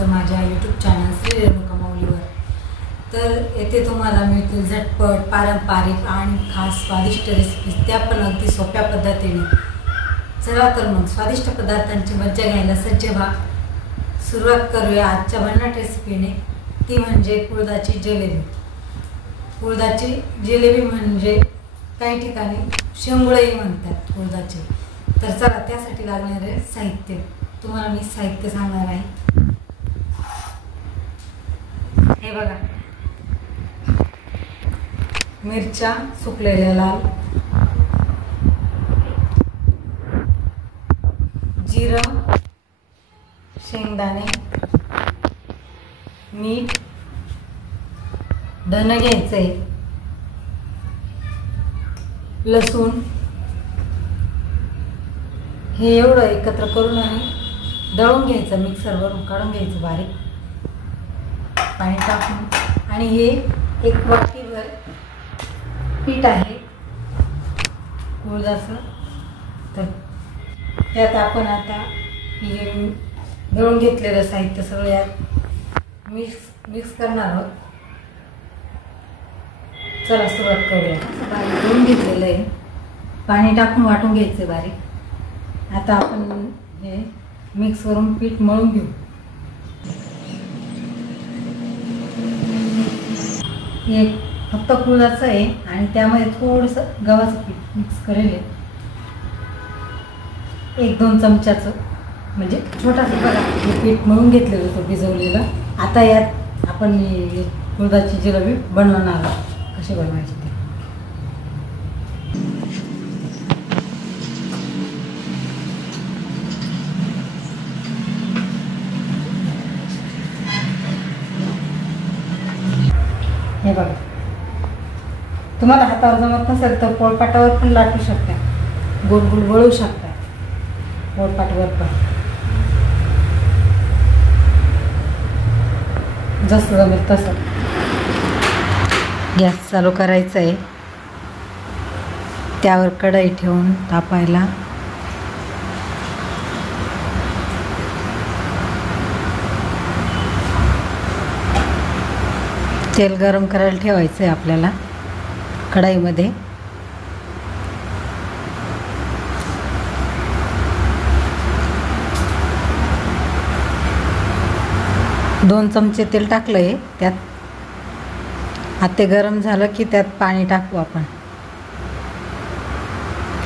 तुमचं माझ्या YouTube channel Shri Renuka माऊलीवर। तर येथे तुम्हाला मिळतील झटपट, पारंपरिक आणि खास स्वादिष्ट रेसिपीज, त्या पण अगदी सोप्या पद्धतीने। चला तर मग स्वादिष्ट पदार्थांची मजा घ्यायला सज्ज व्हा। सुरुवात करूया आजच्या भन्नाट रेसिपीने, ती म्हणजे कुळथाची जिलेबी। कुळथाची जिलेबी म्हणजे काही ठिकाणी शेंगुळेही म्हणतात कुळथाची। तर चला त्यासाठी लागणारे साहित्य तुम्हाला मी सांगणार आहे। हे बघा, मिरच्या सुकलेल्या लाल, जिरं, शेंगदाणे, मीठ, धन घ्यायचे, लसूण, हे एवढं एकत्र करून आणि दळून घ्यायचं, मिक्सरवरून काढून घ्यायचं बारीक पाणी टाकून। आणि हे एक वाटीभर पीठ आहे कुळथाचं। तर त्यात आपण आता हे दळून घेतलेलं साहित्य सगळं यात मिक्स करणार आहोत। चला सुरुवात करूया। बारीक दळून घेतलेलं आहे, पाणी टाकून वाटून घ्यायचं बारीक। आता आपण हे मिक्स करून पीठ मळून घेऊ। हे फक्त कुळथाचं आहे आणि त्यामध्ये थोडंसं गव्हाचं पीठ मिक्स करेल, 1-2 चमच्याचं, म्हणजे छोटासा बघा। हे पीठ मळून घेतलेलं होतं भिजवलेलं। आता यात आपण कुळथाची जिलेबी बनवणार आहोत। कशी बनवायची ते हे बघा। तुम्हाला हातावर जमत नसेल तर पोळपाटावर पण लाटू शकता, गोल गोल वळू शकता पोळपाटावर पण, जसं जमेल तसं। गॅस चालू करायचा आहे, त्यावर कढई ठेवून तापायला। तेल गरम करायला ठेवायचं आहे आपल्याला कढईमध्ये। 2 चमचे तेल टाकलं आहे त्यात। आता ते गरम झालं की त्यात पाणी टाकू आपण।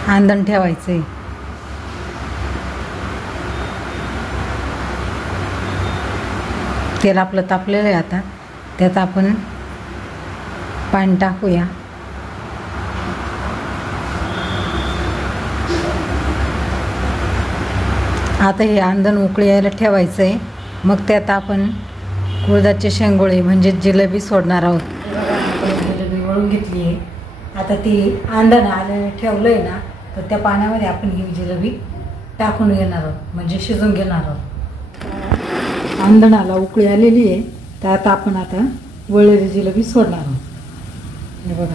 आंदण ठेवायचं आहे। तेल आपलं तापलेलं आहे, आता त्यात आपण पाणी टाकूया। आता हे आंदण उकळी यायला ठेवायचं आहे, मग त्यात आपण कुळथाचे शेंगोळे म्हणजे जिलेबी सोडणार आहोत। जिलेबी वळून घेतली आहे, आता ती आंदण आलेलं ठेवलं आहे ना, तर त्या पाण्यामध्ये आपण ही जिलेबी टाकून घेणार आहोत, म्हणजे शिजून घेणार आहोत। आंदणाला उकळी आलेली आहे, त्यात आपण आता वळलेली जिलेबी सोडणार आहोत। हे बघा,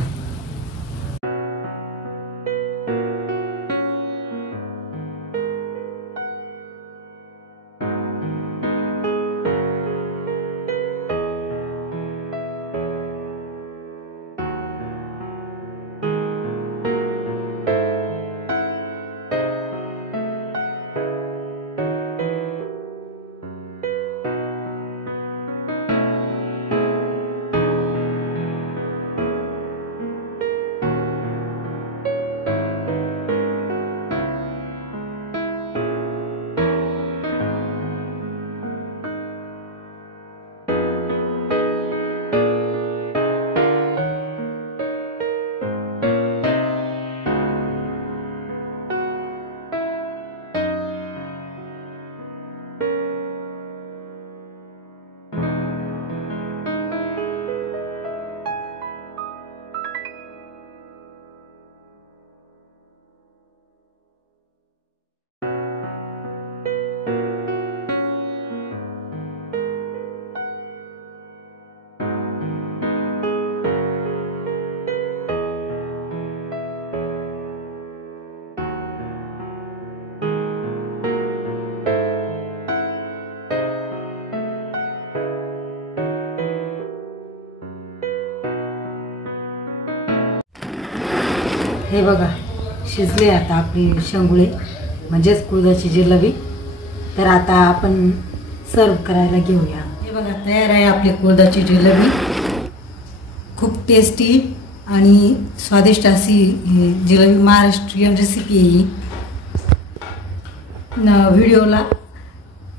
हे बघा शिजले आता आपली शेंगुळे म्हणजेच कुळदाची जिलेबी। तर आता आपण सर्व करायला घेऊया। हे बघा तयार आहे आपली कुळदाची जिलेबी। खूप टेस्टी आणि स्वादिष्ट अशी ही जिलेबी महाराष्ट्रीयन रेसिपी आहे ही।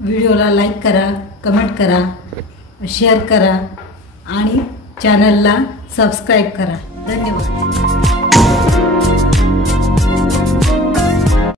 व्हिडिओला लाईक करा, कमेंट करा, शेअर करा आणि चॅनलला सबस्क्राईब करा। धन्यवाद।